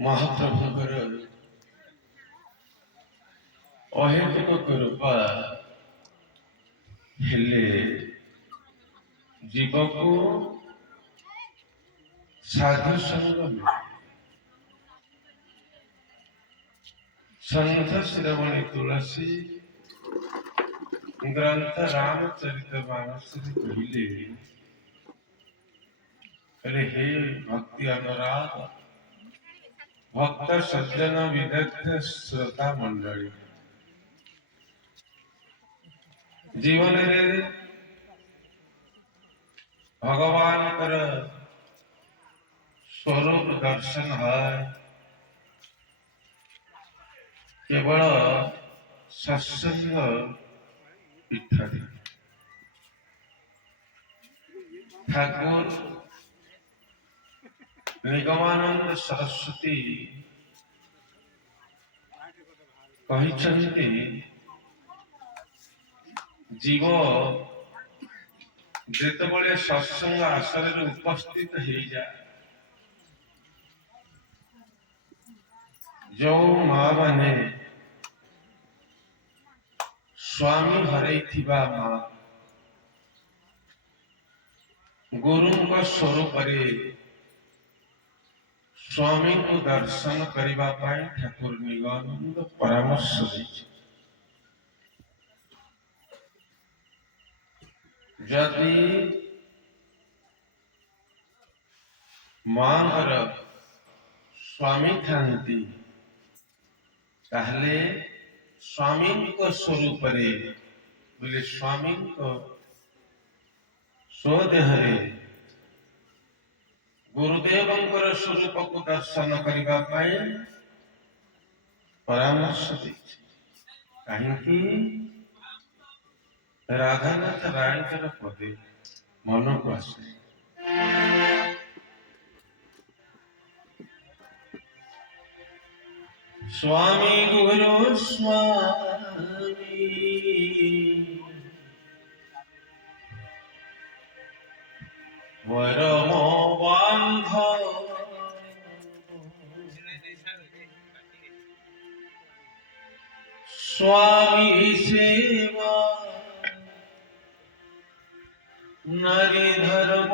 महाप्रभुଙ୍କର ଅହେତୁକ କୃପା ହେଲେ ଜୀବକୁ ସାଧୁ ସଙ୍ଗ ମିଳେ। ସନ୍ଥ ଶ୍ରବଣୀ ତୁଳସୀ ଗ୍ରନ୍ଥ ରାମଚରିତ ମାନସରେ କହିଲେ, अरे हे भक्ति अनुराग भक्त सज्जन विदग्ध श्रोता मंडली, जीवन रे भगवान कर स्वरूप दर्शन है केवल सत्संग पीठ। ठाकुर निगमानंद सरस्वती कहते जीव जिते सत्संग आसन में उपस्थित हो जाए, जो माँ माने स्वामी हरई माँ गुरु स्वरूप स्वामी को दर्शन करने ठाकुर निगमानंद परामर्श देते। जदि मांगर स्वामी थांती ताहले स्वामी को स्वरूप बोले स्वामी को स्वदेह गुरुदेव स्वरूप को दर्शन करने परामर्श देते। कहीं राधानाथ राय पदे मन को आसे, स्वामी गुरु स्वामी परम बांधव, स्वामी सेवा नारी धर्म